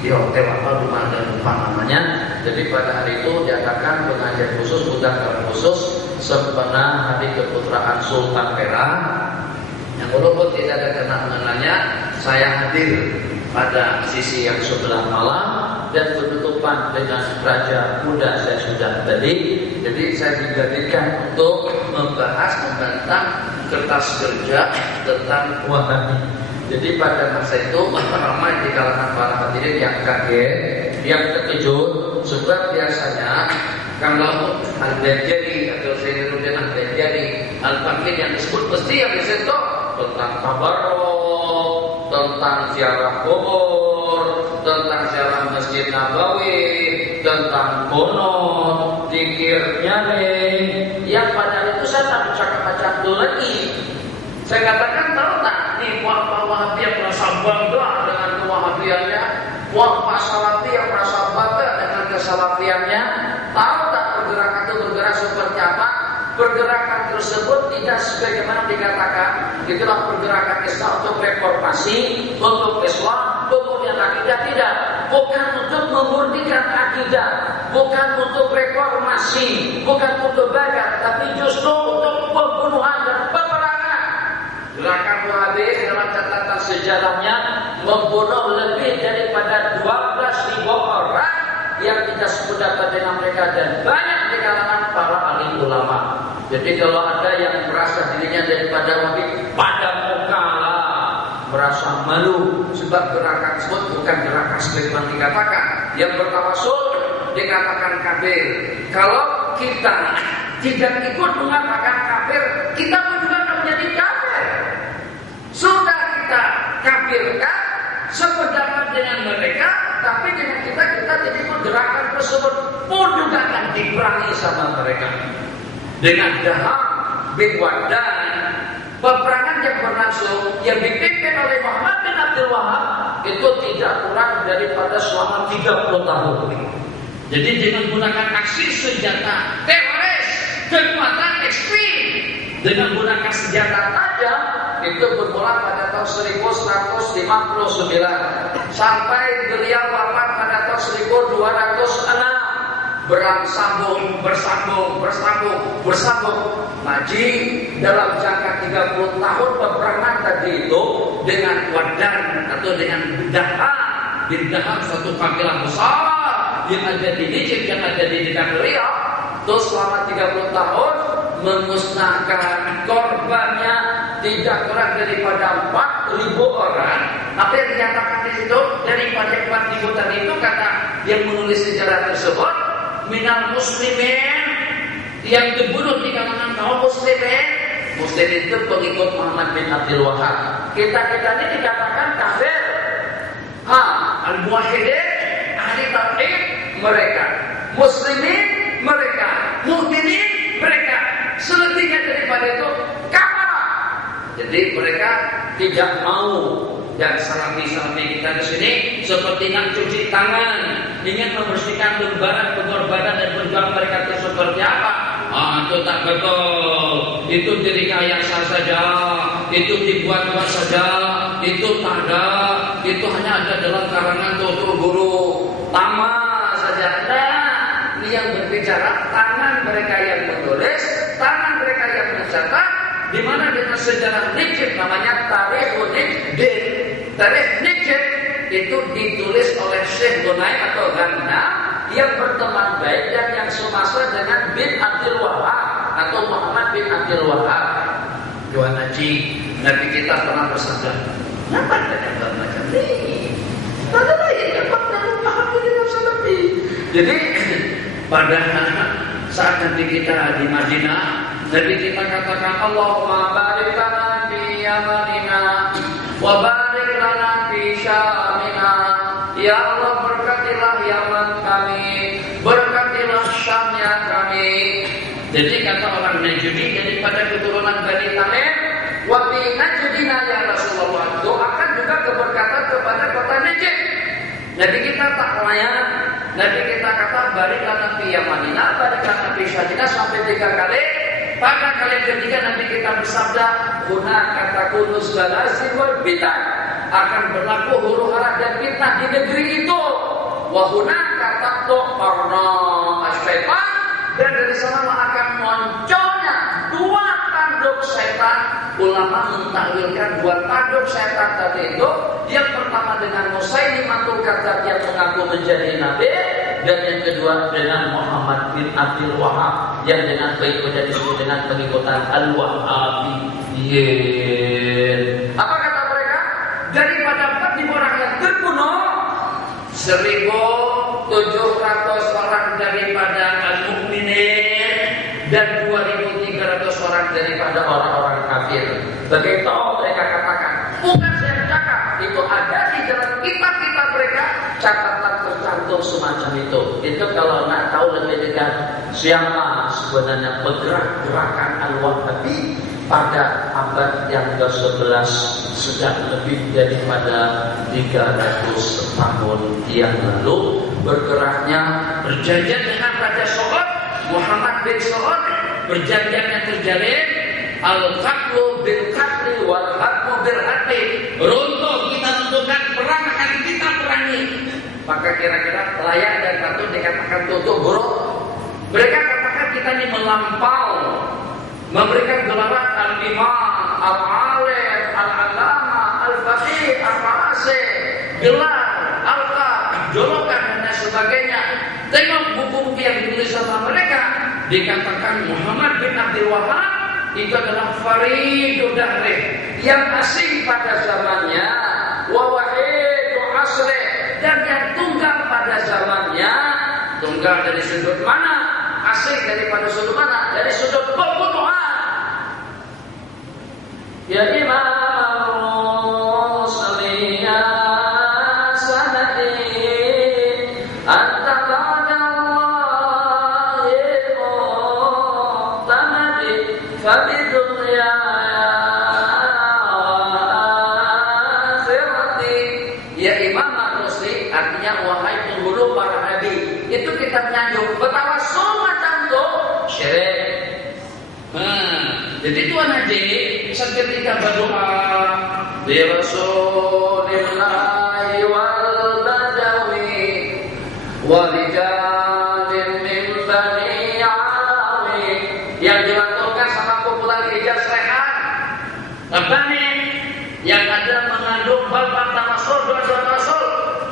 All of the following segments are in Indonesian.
di hotel apa rumah dan lupa namanya. Jadi pada hari itu diadakan pengajian khusus, undangan khusus sempena hari keputraan Sultan Perak. Yang walaupun tidak ada kenangannya, saya hadir pada sisi yang sebelah malam dan penutupan dengan Raja Muda saya sudah tadi. Jadi saya dijadikan untuk membahas tentang kertas kerja tentang Wahabi. Jadi pada masa itu ramai di kalangan para hadirin yang kaget, yang terkejut, sebab biasanya kalau Al-Bajali atau Zainuddin Al-Bajali Al-Fakir yang disebut mesti yang disentuh tentang tabarruk, tentang ziarah kubur, tentang ziarah Masjid Nabawi, tentang kunut, zikir nyaring. Yang pada itu saya tak baca dulu lagi. Saya katakan, tahu tak nih Pak Wahabi yang merasa bangga dengan kewahabiannya, Pak Salafi yang merasa bangga dengan kesalafiannya. Tahu tak pergerakan itu bergerak seperti apa? Pergerakan tersebut tidak sebagaimana dikatakan, itulah pergerakan Islam untuk reformasi, untuk Islam, kemudian akidah. Tidak, bukan untuk memurnikan akidah, bukan untuk reformasi, bukan untuk bagat, tapi justru untuk pembunuhan dan peperangan. Gerakan Wahabi dalam catatan sejarahnya membunuh lebih daripada 12.000 orang yang tidak sependapat dengan mereka dan banyak di kalangan para alim ulama. Jadi kalau ada yang merasa dirinya daripada Wahabi, pada mukalah merasa malu sebab gerakan tersebut bukan gerakan sebagaimana dikatakan. Yang bertawasul dikatakan kafir. Kalau kita tidak ikut mengatakan kafir, kita pun juga akan menjadi kafir. Sudah kita kafirkan sependapat dengan mereka, tapi dengan kita tidak ikut gerakan tersebut pun juga akan diperangi sama mereka. Dengan Daham bin Wadan, peperangan yang berlangsung yang dipimpin oleh Muhammad bin Abdul Wahab itu tidak kurang daripada selama 30 tahun. Jadi dengan menggunakan aksi senjata teroris, kekuatan ekstrim, dengan menggunakan senjata tajam, itu bermula pada tahun 1159 sampai beliau wafat pada tahun 1206. Bersambung. Maji dalam jangka 30 tahun peperangan tadi itu dengan Wadan atau dengan Daham, suatu kabilah besar yang ada di Egypt, yang ada di dekat Riyadh. Terus selama 30 tahun memusnahkan korbannya tidak kurang daripada 4.000 orang. Apa yang dinyatakan di situ daripada 4.000 tadi itu, kata yang menulis sejarah tersebut, minal muslimin, yang dibunuh di kalangan kaum muslimin. Muslim itu pengikut Muhammad bin Abdul Wahab. Kita ini dikatakan kafir. Al-muwahhidin, ahli tauhid mereka, muslimin mereka, mukminin mereka. Selebihnya daripada itu kafir. Jadi mereka tidak mau. Dan salafi-salafi kita di sini seperti nak cuci tangan, ingin membersihkan lembaran pengorbanan dan perjuangan mereka itu seperti apa? Itu tak betul. Itu direkayasa saja, itu dibuat-buat saja, itu tak ada, itu hanya ada dalam karangan tutur guru Tama saja. Nah, ini yang berbicara tangan mereka yang menulis, tangan mereka yang mencatat, di mana dengan sejarah Najd namanya Tarikhun Najd. Tarikh Najd itu ditulis oleh Syekh Gunay atau Ghanna yang berteman baik dan yang semasa dengan bin Abdul Wahab atau Muhammad bin Abdul Wahab. Tuan Haji, Nabi kita pernah bersabda, kenapa ada macam ini? Ada lagi dapat dalam paham ini Salafi. Jadi pada saat Nabi kita di Madinah, Nabi kita katakan Allahumma barik lana fi yamanina wa barik lana fi syamina. Ya Allah, berkatilah Yaman kami, berkatilah Syamnya kami. Jadi kata orang Najdi daripada keturunan Bani Tamim, wa fi najdina ya Rasulullah, doakan juga keberkatan kepada kota Najd. Nabi kita tak layan. Nabi kita kata barik lana fi yamanina, barik lana fi syamina sampai 3 kali. Pada kali ketiga Nabi kita bersabda, guna kata kunus balasi wal bidah, akan berlaku huru hara dan fitnah di negeri itu. wa hunaka taqtu qarna asyaitan, dan dari sana akan munculnya dua tanduk setan. Ulama mentakwilkan dua tanduk setan tadi itu, yang pertama dengan Musailimatul Kadzdzab yang mengaku menjadi nabi, dan yang kedua dengan Muhammad bin Abdul Wahab yang dengan pengikutnya disebut dengan pengikutan Al-Wahhabiyyin. Apa kata mereka? Daripada 4.000 orang yang terbunuh, 1.700 orang daripada al-mu'minin dan 2.300 orang daripada orang-orang kafir. Begitu mereka katakan, bukan saya cakap, itu ada di dalam kitab-kitab mereka, catatan tercantum semacam itu. Itu kalau nak tahu lebih dekat siapa sebenarnya bergerak-gerakan Al-Wahhabi pada abad yang ke-11, sudah lebih daripada 300 tahun yang lalu, bergeraknya berjanjian dengan Raja Saud Muhammad bin Saud, perjanjian yang terjalin, al-qatlu bil qatli wal hadmu bil hadmi, runtuh kita tentukan, perang akan kita perangi. Maka kira-kira layak dan patut dikatakan tutup buruk. Mereka katakan kita ini melampau, memberikan gelaran al-imam, al-alim, al-alama, al-faqih, al-fa'asih, gelar, al-qab, julukan dan sebagainya. Tengok buku-buku yang ditulis sama mereka, dikatakan Muhammad bin Abdul Wahab itu adalah faridud dahrih, yang asing pada zamannya, wa wahidu asrih, dan yang tunggal pada zamannya. Tunggal dari sudut mana? Asing daripada sudut mana? Dari sudut pembunuhan. Ya Imam al-Rusli ya sanadi anta ba'dallahi mu'tamadi fa bidunya akhirati. Ya Imam al-Rusli, artinya wahai penghulu para nabi. Itu kita menyanjung bertawassul macam tu syirik. Jadi Tuhan Haji seketika berdoa di Rasulillahi wal Badawi wa rijalin min Bani Alawi, yang dilakukan sama kumpulan Hijaz Rehan Bani yang ada mengandung bab tentang Rasul, doa Rasul,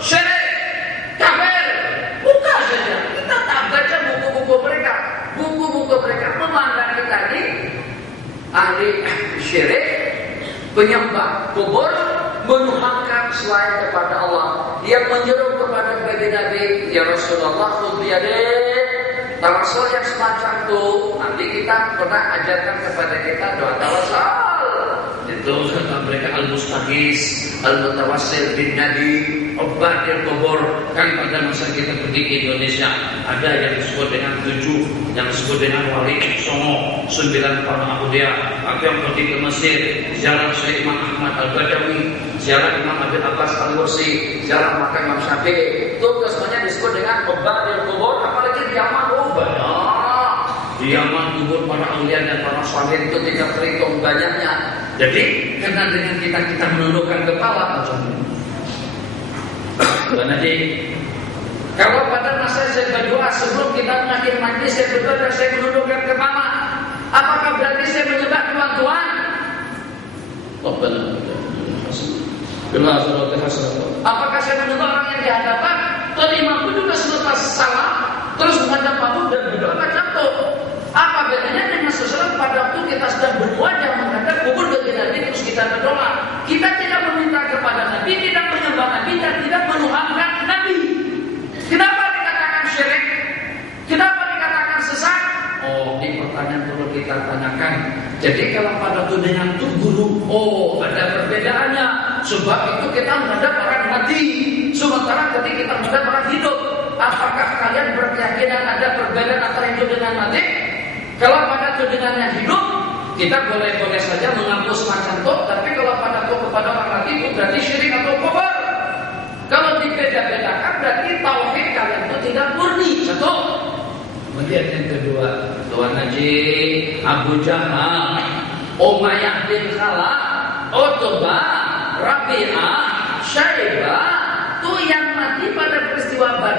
syirik, kafir. Buka saja, kita tak baca buku-buku mereka, memandang kita ini ahli syirik, penyembah kubur, menuhankan selain kepada Allah. Dia menyeru kepada Nabi, ya Rasulullah, tawassul yang semacam itu nanti kita pernah ajarkan kepada kita doa tawassul. Itu kata mereka al-mustaghis, al-mutawassil bin Nabi, ubadil kubur. Kan pada masa kita pergi ke Indonesia, ada yang disebut dengan 7, yang disebut dengan wali Songo, 9 para Ahmadiyah. Ada yang pergi ke Mesir, ziarah Syekh Imam Ahmad Al-Badawi, ziarah Imam Abil Abbas Al-Mursi, ziarah makam Imam Syafi'i. Itu semuanya disebut dengan ubadil kubur. Apalagi di Yaman, di Yaman kubur para aulia dan para salihin itu tidak terhitung banyaknya. Jadi karena dengan kita menundukkan kepala, nanti kalau pada masa saya berdoa sebelum kita mengakhiri majlis, saya berdoa dan saya menundukkan kepala, apakah berarti saya menyembah Tuhan? Apakah saya menyembah orang yang di hadapan? Tuhan imamku juga selepas salam terus menghadap aku dan berdoa macam itu. Apa bedanya dengan seseorang pada waktu kita sedang berwajah menghadap kubur Nabi terus kita berdoa? Kita tidak meminta kepada Nabi, tidak menyembah Nabi, dan tidak menuhankan Nabi. Kenapa dikatakan syirik? Kenapa dikatakan sesat? Oh, ini pertanyaan perlu kita tanyakan. Jadi kalau pada waktu dengan itu guru, oh ada perbedaannya. Sebab itu kita menghadap orang mati, sementara ketika kita menghadap orang hidup. Apakah kalian berkeyakinan ada perbedaan antara hidup dengan mati? Kalau pada tudingannya hidup, kita boleh-boleh saja mengaku semacam itu. Tapi kalau pada kepada orang mati itu berarti syirik atau kufur. Kalau dibeda-bedakan berarti tauhid kalian itu tidak murni. Satu. Kemudian yang kedua, Tuan Haji Abu Jahal, Umayyah bin Khalaf, Utbah, Rabi'ah, Syaibah, itu yang mati pada peristiwa Badar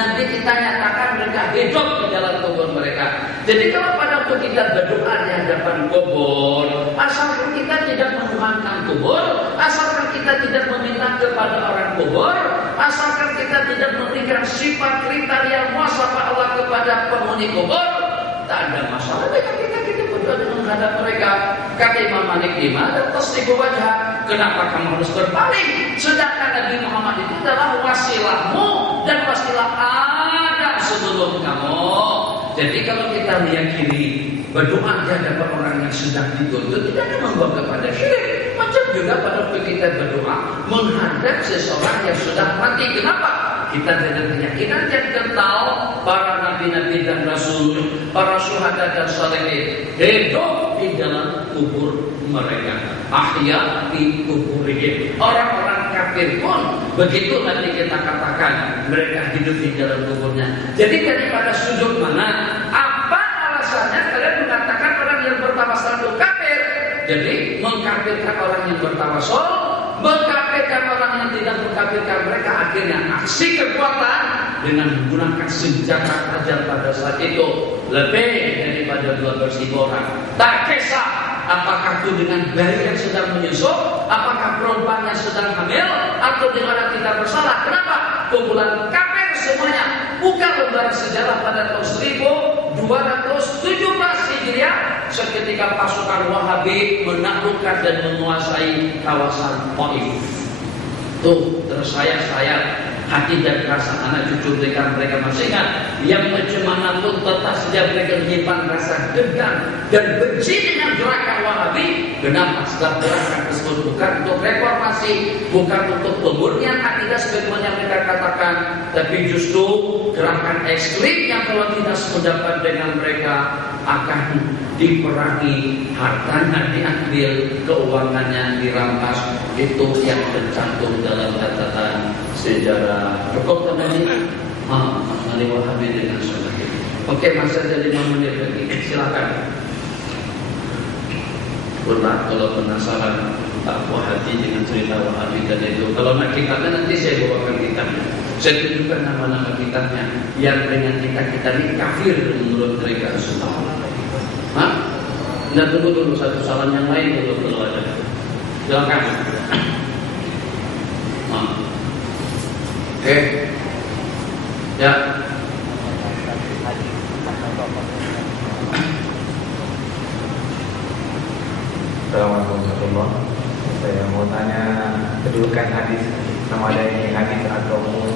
nanti kita nyatakan mereka hidup di dalam kubur mereka. Jadi kalau pada waktu kita berdoa di hadapan kubur, asalkan kita tidak menuhankan kubur, asalkan kita tidak meminta kepada orang kubur, asalkan kita tidak memberikan sifat kriteria muasabah Allah kepada penghuni kubur, tak ada masalah dengan kita berdoa menghadap mereka. Kata Imam Malik gimana? Tasdiqu wajah. Kenapa kamu harus berpaling? Sedangkan Nabi Muhammad itu adalah wasilahmu dan wasilah Adam sebelum kamu. Jadi kalau kita meyakini berdoa di hadapan orang yang sedang dituntut tidak akan membawa kepada syirik. Macam juga pada waktu kita berdoa menghadap seseorang yang sudah mati. Kenapa? Kita dengan keyakinan yang kental para nabi-nabi dan rasul, para syuhada dan salihin hidup di dalam kubur mereka. Ahya di kuburihim. Orang-orang kafir pun begitu nanti kita katakan mereka hidup di dalam kuburnya. Jadi daripada sudut mana? Apa alasannya kalian mengatakan orang yang bertawasul itu kafir? Jadi mengkafirkan orang yang bertawasul, mengkafirkan orang yang tidak mengkafirkan mereka, akhirnya aksi kekuatan dengan menggunakan senjata tajam pada saat itu lebih daripada 12.000 orang. Tak kisah apakah itu dengan bayi yang sedang menyusu, apakah perempuan yang sedang hamil, atau di mana kita bersalah. Kenapa? Kumpulan kafir semuanya. Bukan lembaran sejarah pada tahun 1217 Hijriah seketika pasukan Wahabi menaklukkan dan menguasai kawasan Taif. Tuh tersayat-sayat hati dan rasa anak cucu mereka masih ingat. Yang macam mana pun tetap saja mereka menyimpan rasa dendam dan benci dengan gerakan Wahabi. Kenapa? Sebab gerakan tersebut bukan untuk reformasi, bukan untuk pemurnian akidah sebagaimana yang mereka katakan, tapi justru gerakan ekstrim yang kalau tidak sependapat dengan mereka akan diperangi, hartanya diambil, keuangannya dirampas. Itu yang tercantum dalam catatan sejarah. Cukup teman-teman. Mengenai Wahabi dengan sunnah. Oke, masa jadi 5 menit lagi. Silakan. Pernah kalau penasaran tak puas hati dengan cerita Wahabi tadi itu. Kalau nak kitabnya nanti saya bawakan kitabnya. Saya tunjukkan nama-nama kitabnya yang dengan kita ini kafir menurut mereka semua. Hah? Nah, tunggu dulu satu salam yang lain dulu kalau ada. Silakan. Oke. Ya. Assalamualaikum warahmatullahi wabarakatuh. Saya mau tanya kedudukan hadis, sama ada ini hadis ataupun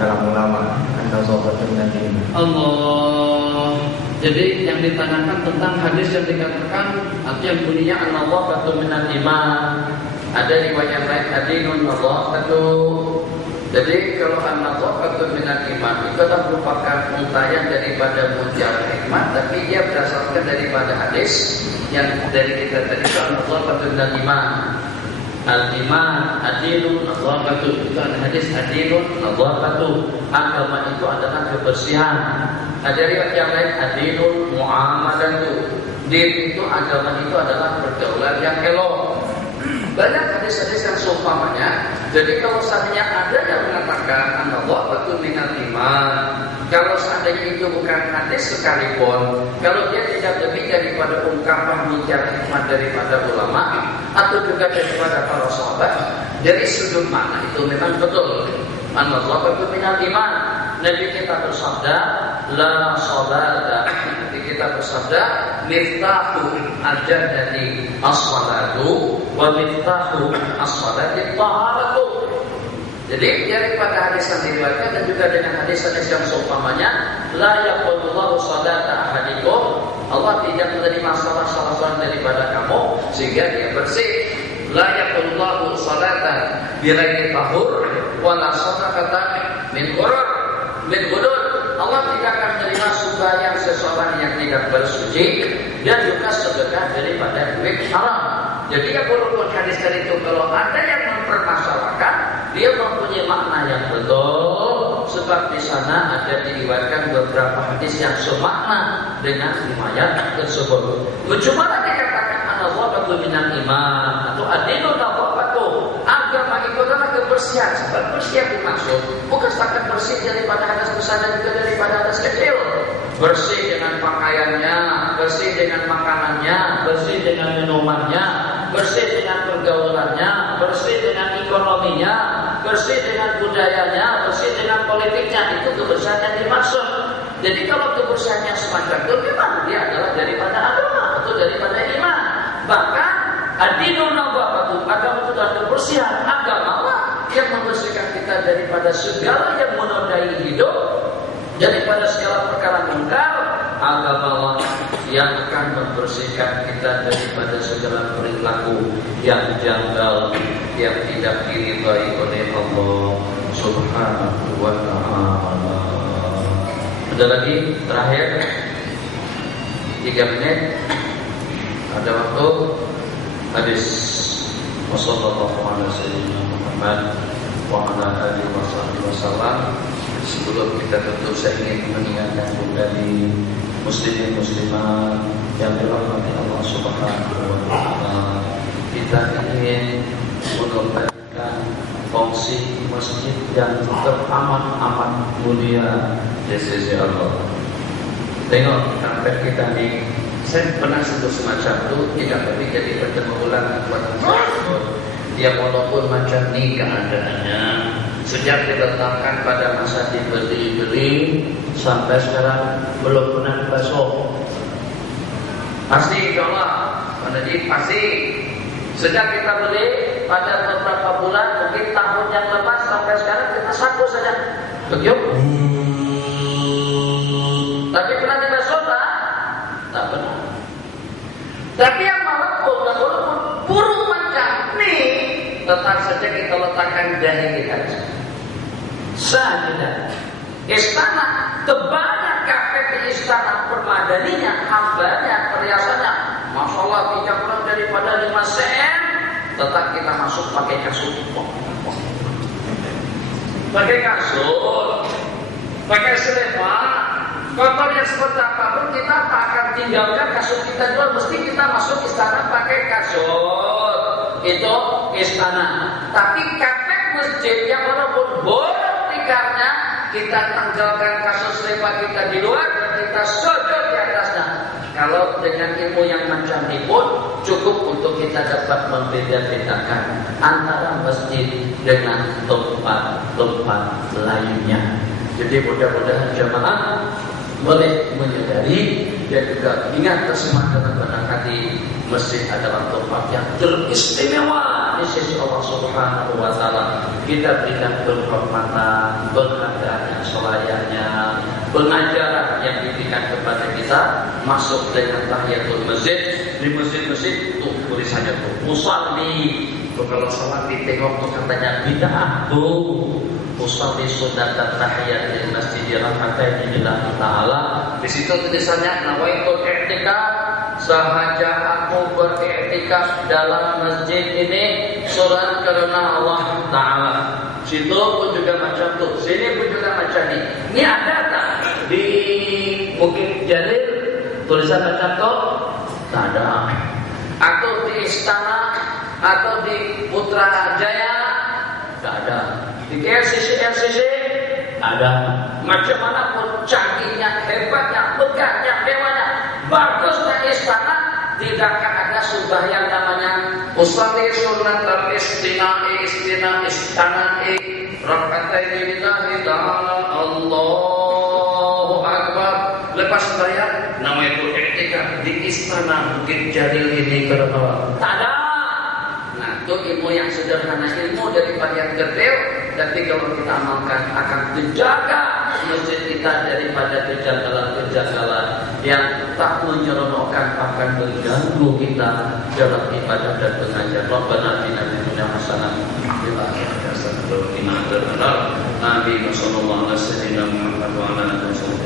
kalam ulama atau sahabatun Nabi. Allah. Jadi yang ditanyakan tentang hadis yang dikatakan atau yang bunyinya an-nadhafatu minal iman. Ada riwayat lain hadinun nadhafatu. Jadi kalau an-nadhafatu minal iman itu adalah merupakan untayan daripada munjal hikmah, tapi dia berdasarkan daripada hadis yang dari kita tadi an-nadhafatu minal iman. Al-iman adilun nadhafatu, itu ada hadis adilun nadhafatu. Agama itu adalah kebersihan. Ada riwayat yang lain adilun muamalatu. Din itu agama itu adalah pergaulan yang elok. Banyak hadis-hadis yang seumpamanya. Jadi kalau seandainya ada yang mengatakan an-nadhafatu minal iman, kalau seandainya itu bukan hadis sekalipun, kalau dia tidak lebih daripada ungkapan muncar hikmah daripada ulama atau juga daripada para sahabat, dari sudut mana itu memang betul. An-nadhafatu minal iman. Nabi kita bersabda, la salata. Nabi kita bersabda, miftahu al-jannati as-salatu wa miftahu as-salati taharatu. Jadi daripada hadis yang diriwayatkan dan juga dengan hadis-hadis yang seumpamanya, la yaqulullahu salata ahadikum, Allah tidak menerima salah seorang daripada kamu sehingga dia bersih. La yaqulullahu salata bighairi tahur wa la sadaqata min ghurur. Min ghurur. Allah tidak akan menerima sembahyang seseorang yang tidak bersuci dan juga sedekah daripada duit haram. Jadi walaupun hadis tadi itu kalau ada yang mempermasalahkan, dia mempunyai makna yang betul, sebab di sana ada diriwayatkan beberapa hadis yang semakna dengan riwayat tersebut. Cuma dikatakan an-nadhafatu minal iman atau ad-dinu nadhafatu, agama itu adalah kebersihan. kebersihan. Sebab bersih yang dimaksud bukan setakat bersih daripada hadas besar dan juga daripada hadas kecil. Bersih dengan pakaiannya, bersih dengan makanannya, bersih dengan minumannya, bersih dengan pergaulannya, bersih dengan ekonominya, bersih dengan budayanya, bersih dengan politiknya. Itu kebersihan yang dimaksud. Jadi kalau kebersihannya semacam itu memang dia adalah daripada agama atau daripada iman. Bahkan ad-dinun nabawatu, agama itu adalah kebersihan. Agama lah yang membersihkan kita daripada segala yang menodai hidup, daripada segala perkara mungkar. Agama yang akan membersihkan kita daripada segala perilaku yang janggal, yang tidak diridhai oleh Allah Subhanahu wa ta'ala. Ada lagi terakhir 3 menit. Ada waktu. Hadis Wassallallahu ala sayyidina Muhammad wa ala alihi wasallam. Sebelum kita tutup, saya ingin mengingatkan kembali muslimin muslimat yang dirahmati Allah Subhanahu wa ta'ala. Kita ingin mengembalikan fungsi masjid yang teramat mulia di sisi Allah. Tengok sampai kita nih, saya pernah sebut semacam itu, tidak lebih jadi bertemu ulang buat tersebut. Dia walaupun macam ni keadaannya, sejak diletakkan pada masa dibeli sampai sekarang belum pernah dibasuh. Pasti insyaallah, jadi pasti. Sejak kita beli pada beberapa bulan, mungkin tahun yang lepas sampai sekarang kita sapu saja. Begitu. Tapi pernah dibasuh tak? Tak pernah. Tapi yang walaupun burung macam ni, tetap saja kita letakkan dahi kita. Sahaja istana, tebalnya kapet di istana, permadaninya, hambanya, perhiasannya, masya Allah tidak kurang daripada 5 sen. Tetap kita masuk pakai kasut, pakai kasut, pakai selempang. Kotornya seperti apapun kita tak akan tinggalkan kasut kita jual. Mesti kita masuk istana pakai kasut. Itu istana. Tapi kapet masjid yang walaupun bolong tikarnya, kita tanggalkan kasut selempang kita di luar dan kita sujud di atasnya. Kalau dengan ilmu yang macam ini pun cukup untuk kita dapat membeda-bedakan antara masjid dengan tempat-tempat lainnya. Jadi mudah-mudahan jamaah boleh menyadari dan juga ingat kesemangat dalam hati, masjid adalah tempat yang teristimewa di sisi Allah Subhanahu wa ta'ala. Kita berikan penghormatan, penghargaan yang selayaknya, pengajaran yang diberikan kepada kita, masuk dengan tahiyatul masjid. Di masjid-masjid tuh tulisannya tuh musalli. Kalau salat ditengok tuh katanya bid'ah tuh. Usalli sunat tahiyat di masjid rahmatan lillahi ta'ala. Di situ tulisannya nawaitu i'tikaf, sahaja aku beriktikaf dalam masjid ini surat karena Allah Ta'ala. Situ pun juga macam tu, sini pun juga macam ni. Ini ada tak di Bukit Jalil tulisan macam tu? Tak ada. Atau di istana atau di Putrajaya? Tak ada. Di LCC ada. Macam mana pun canggihnya, hebatnya, megahnya, mewahnya, bagusnya istana, tidak akan ada sudah yang namanya usalli sunat istana'i raka'ataini lillahi ta'ala Allahu Akbar. Lepas bayar namanya itu i'tikaf di istana Bukit Jalil ini karena tak ada. Nah, itu ilmu yang sederhana, ilmu daripada yang detail. Tapi kalau kita amalkan akan menjaga masjid kita daripada kejanggalan-kejanggalan yang tak menyeronokkan, akan mengganggu kita dalam ibadah dan pengajian. Rabbana atina fid dunya hasanah wa fil akhirati hasanah wa qina adzabannar. Amin. Sallallahu alaihi wasallam Muhammad wa ala alihi wasallam.